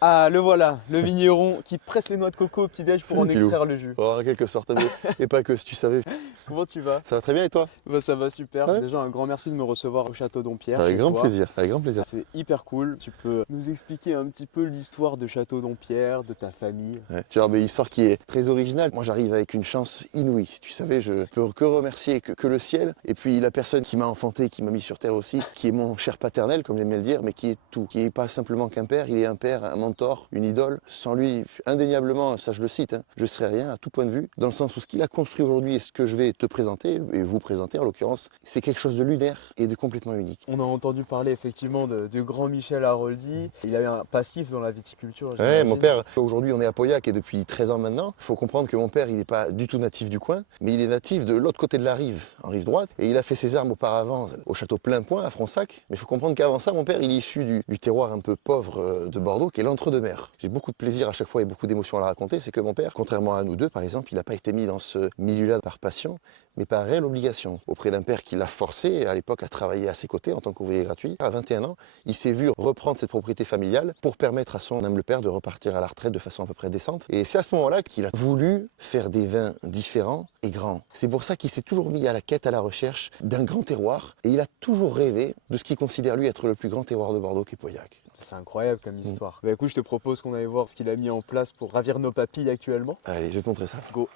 Ah, le voilà, le vigneron qui presse les noix de coco au petit-déj pour Salut, en Pilou. extraire le jus. Oh, en quelque sorte, mais et pas que si tu savais. Comment tu vas? Ça va très bien et toi? Bah, ça va super. Ouais. Déjà, un grand merci de me recevoir au château Dompierre Avec chez grand toi. plaisir, avec grand plaisir. C'est hyper cool. Tu peux nous expliquer un petit peu l'histoire de Château Dompierre, de ta famille? Ouais. Tu vois, une histoire qui est très originale. Moi, j'arrive avec une chance inouïe. Si tu savais, je peux que remercier que le ciel. Et puis la personne qui m'a enfanté, qui m'a mis sur terre aussi, qui est mon cher paternel, comme j'aime bien le dire, mais qui est tout. Qui n'est pas simplement qu'un père, il est un père, un mentor, une idole. Sans lui, indéniablement, ça je le cite, hein, je ne serais rien à tout point de vue. Dans le sens où ce qu'il a construit aujourd'hui et ce que je vais te présenter, et vous présenter en l'occurrence, c'est quelque chose de lunaire et de complètement unique. On a entendu parler effectivement du grand Michel Haroldy. Il avait un passif dans la viticulture, Ouais, mon j'imagine. père, aujourd'hui on est à Pauillac et depuis 13 ans maintenant. Il faut comprendre que mon père, il n'est pas du tout natif du coin, mais il est natif de l'autre côté de la rive, en rive droite. Et il a fait ses armes auparavant au château Plein-Point à Fronsac. Mais il faut comprendre qu'avant ça, mon père, il est issu du terroir un peu pauvre de Bordeaux, qui est l'entre-deux-mers. J'ai beaucoup de plaisir à chaque fois et beaucoup d'émotions à la raconter. C'est que mon père, contrairement à nous deux par exemple, il n'a pas été mis dans ce milieu-là par passion, mais par réelle obligation. Auprès d'un père qui l'a forcé à l'époque à travailler à ses côtés en tant qu'ouvrier gratuit. À 21 ans, il s'est vu reprendre cette propriété familiale pour permettre à son humble père de repartir à la retraite de façon à peu près décente. Et c'est à ce moment-là qu'il a voulu faire des vins différents et grands. C'est pour ça qu'il s'est toujours mis à la quête, à la recherche d'un grand terroir. Et il a toujours rêvé de ce qu'il considère lui être le plus grand terroir de Bordeaux, qui est Pauillac. C'est incroyable comme histoire. Bah écoute, je te propose qu'on aille voir ce qu'il a mis en place pour ravir nos papilles actuellement. Allez, je vais te montrer ça. Go.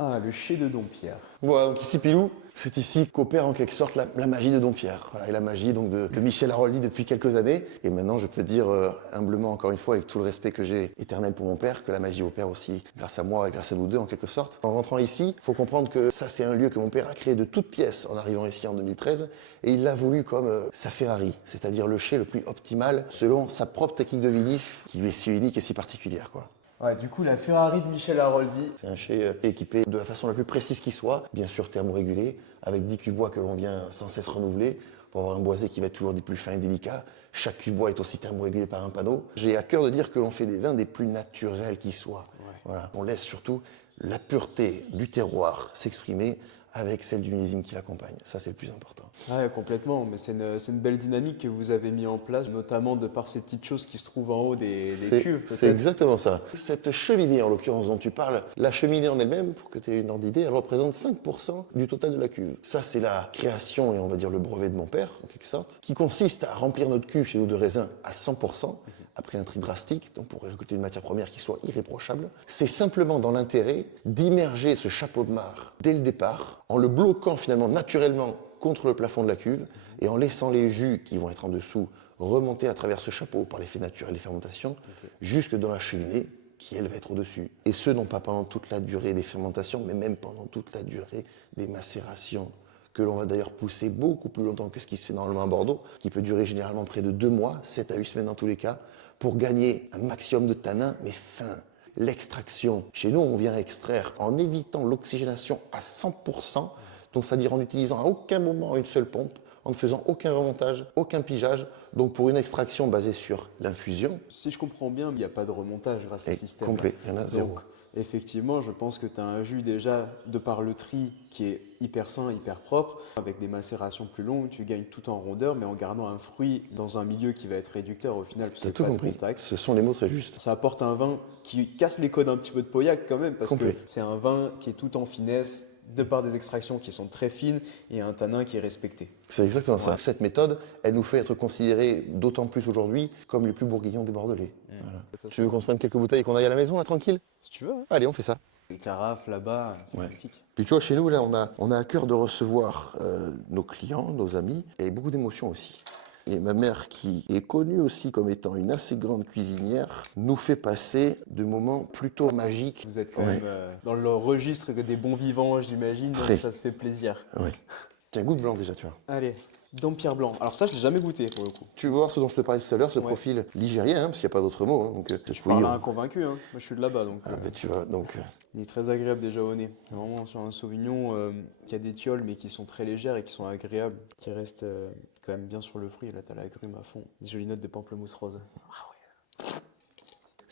Ah, le chai de Dompierre. Voilà, donc ici, Pilou, c'est ici qu'opère en quelque sorte la magie de Dompierre. Voilà, et la magie donc de Michel Haroldy depuis quelques années. Et maintenant, je peux dire humblement, encore une fois, avec tout le respect que j'ai éternel pour mon père, que la magie opère aussi grâce à moi et grâce à nous deux en quelque sorte. En rentrant ici, il faut comprendre que ça, c'est un lieu que mon père a créé de toutes pièces en arrivant ici en 2013. Et il l'a voulu comme sa Ferrari, c'est-à-dire le chai le plus optimal selon sa propre technique de vinif, qui lui est si unique et si particulière, quoi. Ouais, du coup, la Ferrari de Michel Haroldy. C'est un chai équipé de la façon la plus précise qui soit, bien sûr thermorégulé, avec 10 cuves bois que l'on vient sans cesse renouveler, pour avoir un boisé qui va être toujours des plus fins et délicats. Chaque cuve bois est aussi thermorégulé par un panneau. J'ai à cœur de dire que l'on fait des vins des plus naturels qui soient. Ouais. Voilà. On laisse surtout la pureté du terroir s'exprimer avec celle du millésime qui l'accompagne. Ça, c'est le plus important. Ouais, complètement. Mais c'est une belle dynamique que vous avez mis en place, notamment de par ces petites choses qui se trouvent en haut des cuves, C'est peut-être. exactement ça. Cette cheminée, en l'occurrence, dont tu parles, la cheminée en elle-même, pour que tu aies une ordre d'idée, elle représente 5% du total de la cuve. Ça, c'est la création et on va dire le brevet de mon père, en quelque sorte, qui consiste à remplir notre cuve chez nous de raisin à 100%, après un tri drastique, donc pour récolter une matière première qui soit irréprochable. C'est simplement dans l'intérêt d'immerger ce chapeau de mare dès le départ, en le bloquant finalement naturellement contre le plafond de la cuve et en laissant les jus qui vont être en dessous remonter à travers ce chapeau par l'effet naturel des fermentations jusque dans la cheminée qui elle va être au-dessus. Et ce non pas pendant toute la durée des fermentations mais même pendant toute la durée des macérations que l'on va d'ailleurs pousser beaucoup plus longtemps que ce qui se fait normalement à Bordeaux, qui peut durer généralement près de 2 mois, 7 à 8 semaines dans tous les cas, pour gagner un maximum de tanins, mais fin. L'extraction, chez nous on vient extraire en évitant l'oxygénation à 100%, donc c'est-à-dire en n'utilisant à aucun moment une seule pompe, en ne faisant aucun remontage, aucun pigeage, donc pour une extraction basée sur l'infusion. Si je comprends bien, il n'y a pas de remontage grâce au Et système. complet, il y en a zéro. Donc, effectivement, je pense que tu as un jus déjà, de par le tri, qui est hyper sain, hyper propre. Avec des macérations plus longues, tu gagnes tout en rondeur, mais en gardant un fruit dans un milieu qui va être réducteur au final, Tu puisque as tout pas de compris, contact. ce sont les mots très justes. Ça apporte un vin qui casse les codes un petit peu de Pauillac quand même, parce Complet. que c'est un vin qui est tout en finesse, de par des extractions qui sont très fines et un tanin qui est respecté. C'est exactement ça. Cette méthode, elle nous fait être considérés d'autant plus aujourd'hui comme les plus bourguignons des Bordelais. Voilà. Tu veux qu'on se prenne quelques bouteilles et qu'on aille à la maison, là, tranquille? Si tu veux, hein. Allez, on fait ça. Les carafes là-bas, c'est Ouais. magnifique. Puis tu vois, chez nous, là, on a à cœur de recevoir nos clients, nos amis, et beaucoup d'émotions aussi. Et ma mère, qui est connue aussi comme étant une assez grande cuisinière, nous fait passer de moments plutôt magiques. Vous êtes quand Ouais. même dans le registre des bons vivants, j'imagine, donc Très. ça se fait plaisir. Ouais. Tiens, goûte blanc déjà, tu vois. Allez, Dampierre blanc. Alors ça, je l'ai jamais goûté pour le coup. Tu veux voir ce dont je te parlais tout à l'heure, ce Ouais. profil ligérien, hein, parce qu'il n'y a pas d'autre mot. Hein, donc, Je parle à un convaincu, hein. Moi je suis de là-bas, donc ben, tu vois, donc, il est très agréable déjà au nez. Vraiment sur un Sauvignon qui a des tioles mais qui sont très légères et qui sont agréables, qui restent quand même bien sur le fruit. Et là, t'as l'agrume à fond. Des jolies notes de pamplemousse rose. Ah ouais.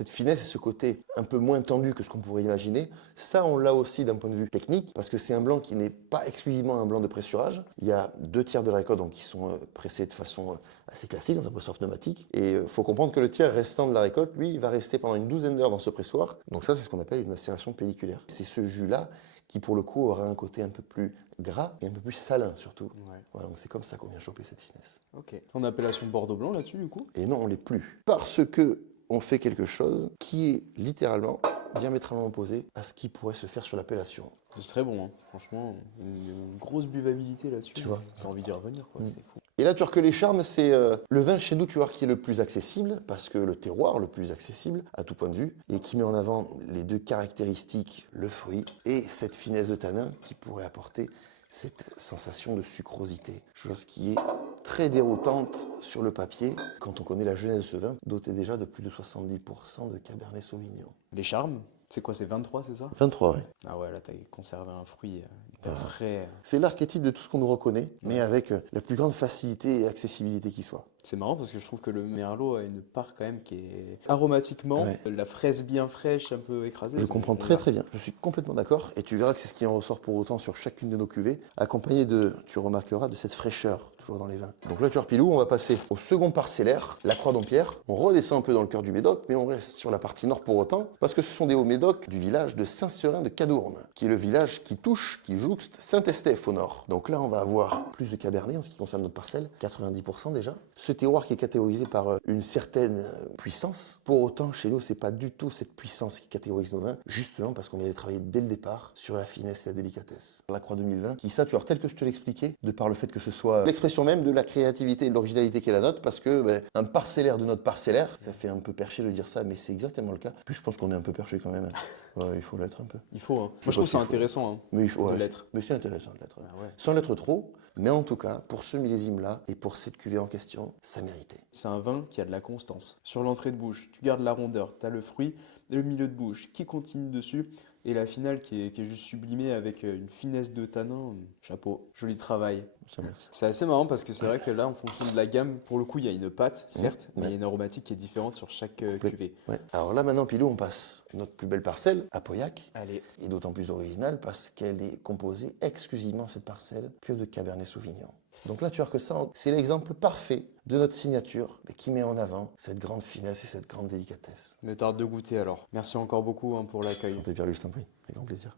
cette finesse et ce côté un peu moins tendu que ce qu'on pourrait imaginer. Ça, on l'a aussi d'un point de vue technique, parce que c'est un blanc qui n'est pas exclusivement un blanc de pressurage. Il y a 2 tiers de la récolte donc, qui sont pressés de façon assez classique dans un pressoir pneumatique. Et il faut comprendre que le tiers restant de la récolte, lui, il va rester pendant une 12aine d'heures dans ce pressoir. Donc ça, c'est ce qu'on appelle une macération pelliculaire. C'est ce jus-là qui, pour le coup, aura un côté un peu plus gras et un peu plus salin surtout. Ouais. Voilà, donc c'est comme ça qu'on vient choper cette finesse. Ok. En appellation Bordeaux blanc là-dessus du coup? Et non, on ne l'est plus. Parce que on fait quelque chose qui est littéralement diamétralement opposé à ce qui pourrait se faire sur l'appellation. C'est très bon, hein. Franchement, une grosse buvabilité là-dessus. Tu vois. T'as envie d'y revenir, quoi. C'est fou. Et là, tu vois que les charmes, c'est le vin chez nous, tu vois, qui est le plus accessible, parce que le terroir le plus accessible à tout point de vue, et qui met en avant les 2 caractéristiques, le fruit et cette finesse de tanin qui pourrait apporter cette sensation de sucrosité. Chose qui est très déroutante sur le papier quand on connaît la genèse de ce vin, doté déjà de plus de 70% de Cabernet Sauvignon. Les charmes, c'est quoi? C'est 23, c'est ça? 23, oui. Ah ouais, là, t'as conservé un fruit hyper frais. C'est l'archétype de tout ce qu'on nous reconnaît, mais avec la plus grande facilité et accessibilité qui soit. C'est marrant parce que je trouve que le Merlot a une part quand même qui est aromatiquement, la fraise bien fraîche, un peu écrasée. Je comprends très très bien. Je suis complètement d'accord et tu verras que c'est ce qui en ressort pour autant sur chacune de nos cuvées, accompagné de, tu remarqueras, de cette fraîcheur toujours dans les vins. Donc là, tu Pilou, on va passer au second parcellaire, la Croix d'Ampierre. On redescend un peu dans le cœur du Médoc, mais on reste sur la partie nord pour autant, parce que ce sont des hauts Médocs du village de Saint-Serin de Cadourne, qui est le village qui touche, qui jouxte Saint-Estèphe au nord. Donc là, on va avoir plus de Cabernet en ce qui concerne notre parcelle, 90% déjà. Ce terroir qui est catégorisé par une certaine puissance. Pour autant, chez nous, c'est pas du tout cette puissance qui catégorise nos vins, justement parce qu'on vient de travailler dès le départ sur la finesse et la délicatesse. La Croix 2020, qui ça, tu vois, tel que je te l'expliquais, de par le fait que ce soit l'expression même de la créativité et de l'originalité qui est la nôtre, parce que un parcellaire de notre parcellaire, ça fait un peu perché de dire ça, mais c'est exactement le cas. Puis je pense qu'on est un peu perché quand même. Ouais, il faut l'être un peu. Il faut, hein. Moi, je trouve ça intéressant, hein, mais il faut de l'être. Mais c'est intéressant de l'être. Ah ouais. Sans l'être trop, mais en tout cas, pour ce millésime-là et pour cette cuvée en question, ça méritait. C'est un vin qui a de la constance. Sur l'entrée de bouche, tu gardes la rondeur, tu as le fruit, le milieu de bouche qui continue dessus, et la finale qui est juste sublimée avec une finesse de tanin. Chapeau, joli travail. Merci. C'est assez marrant parce que c'est vrai que là, en fonction de la gamme, pour le coup, il y a une pâte, certes, mais il y a une aromatique qui est différente sur chaque cuvée. Ouais. Alors là, maintenant, Pilou, on passe notre plus belle parcelle à Pauillac. Allez. Et d'autant plus originale parce qu'elle est composée exclusivement, cette parcelle, que de Cabernet Sauvignon. Donc là, tu vois que ça, c'est l'exemple parfait de notre signature mais qui met en avant cette grande finesse et cette grande délicatesse. Me tarde de goûter alors. Merci encore beaucoup pour l'accueil. Santé Pierre-Louis, je t'en prie, avec grand plaisir.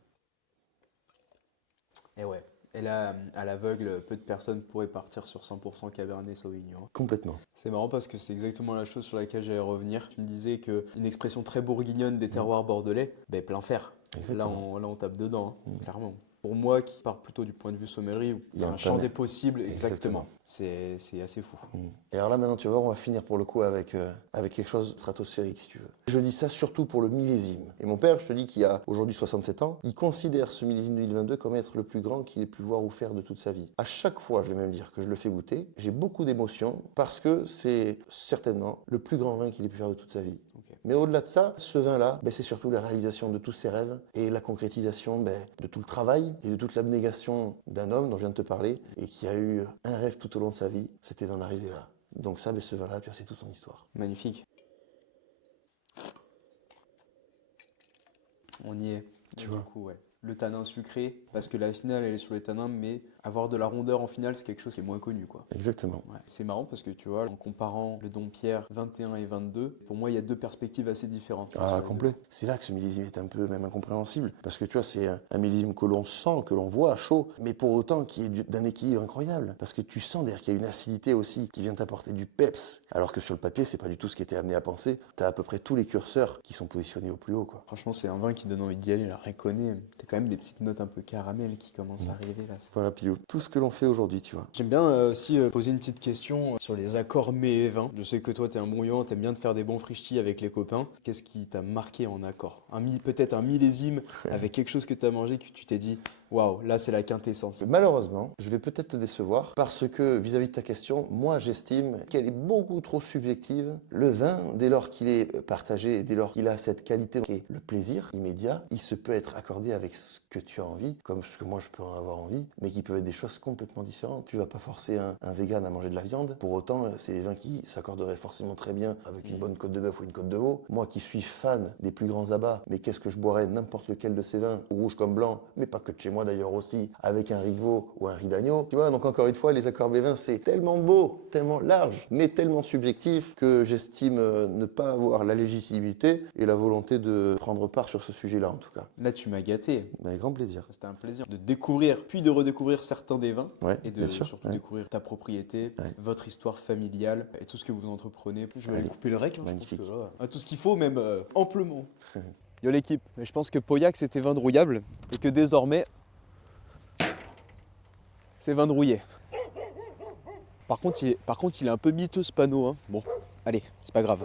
Et ouais. Et là, à l'aveugle, peu de personnes pourraient partir sur 100% Cabernet Sauvignon. Complètement. C'est marrant parce que c'est exactement la chose sur laquelle j'allais revenir. Tu me disais qu'une expression très bourguignonne des terroirs bordelais, plein fer. Là on tape dedans, clairement. Pour moi, qui part plutôt du point de vue sommellerie, où il y a un champ des possibles, exactement. C'est assez fou. Et alors là, maintenant, tu vas voir, on va finir pour le coup avec quelque chose de stratosphérique, si tu veux. Je dis ça surtout pour le millésime. Et mon père, je te dis qu'il a aujourd'hui 67 ans, il considère ce millésime 2022 comme être le plus grand qu'il ait pu voir ou faire de toute sa vie. À chaque fois, je vais même dire que je le fais goûter, j'ai beaucoup d'émotions parce que c'est certainement le plus grand vin qu'il ait pu faire de toute sa vie. Okay. Mais au-delà de ça, ce vin-là, c'est surtout la réalisation de tous ses rêves et la concrétisation de tout le travail et de toute l'abnégation d'un homme dont je viens de te parler et qui a eu un rêve tout au long de sa vie, c'était d'en arriver là. Donc ça, ce vin-là, c'est toute son histoire. Magnifique. On y est. Tu vois. Du coup, ouais. Le tanin sucré, parce que la finale, elle est sur les tanins, mais avoir de la rondeur en finale, c'est quelque chose qui est moins connu, quoi. Exactement. Ouais. C'est marrant parce que tu vois, en comparant le Dompierre 21 et 22, pour moi, il y a deux perspectives assez différentes. Ah, complet. C'est là que ce millésime est un peu même incompréhensible. Parce que tu vois, c'est un millésime que l'on sent, que l'on voit à chaud, mais pour autant qui est d'un équilibre incroyable. Parce que tu sens d'ailleurs qu'il y a une acidité aussi qui vient t'apporter du peps. Alors que sur le papier, c'est pas du tout ce qui était amené à penser. T'as à peu près tous les curseurs qui sont positionnés au plus haut, quoi. Franchement, c'est un vin qui donne envie d'y aller, là, reconnaît. T'as quand même des petites notes un peu caramel qui commencent à arriver là. Voilà, Pilou. Tout ce que l'on fait aujourd'hui, tu vois. J'aime bien aussi poser une petite question sur les accords mets et vins. Je sais que toi, t'es un bon vivant, t'aimes bien te faire des bons frichtis avec les copains. Qu'est-ce qui t'a marqué en accord? Peut-être un millésime avec quelque chose que t'as mangé que tu t'es dit, Waouh, là c'est la quintessence. Malheureusement, je vais peut-être te décevoir parce que vis-à-vis de ta question, moi j'estime qu'elle est beaucoup trop subjective. Le vin, dès lors qu'il est partagé et dès lors qu'il a cette qualité qui est le plaisir immédiat, il se peut être accordé avec ce que tu as envie, comme ce que moi je peux en avoir envie, mais qui peuvent être des choses complètement différentes. Tu vas pas forcer un vegan à manger de la viande. Pour autant, c'est des vins qui s'accorderaient forcément très bien avec une bonne côte de bœuf ou une côte de veau. Moi qui suis fan des plus grands abats, mais qu'est-ce que je boirais n'importe lequel de ces vins, rouge comme blanc, mais pas que de chez moi d'ailleurs aussi, avec un riz de veau ou un riz d'agneau. Tu vois, donc encore une fois, les accords B20, c'est tellement beau, tellement large, mais tellement subjectif que j'estime ne pas avoir la légitimité et la volonté de prendre part sur ce sujet-là en tout cas. Là tu m'as gâté. Avec grand plaisir. C'était un plaisir de découvrir, puis de redécouvrir certains des vins Ouais, et de bien sûr, surtout ouais. découvrir ta propriété, Ouais. votre histoire familiale et tout ce que vous entreprenez. Je vais aller Allez, couper le rec, hein, magnifique. je pense que, voilà, on a tout ce qu'il faut, même amplement. Yo l'équipe, je pense que Pauillac c'était vin de rouillable et que désormais c'est vin de rouillé. Par contre, il est un peu miteux ce panneau. Hein. Bon, allez, c'est pas grave.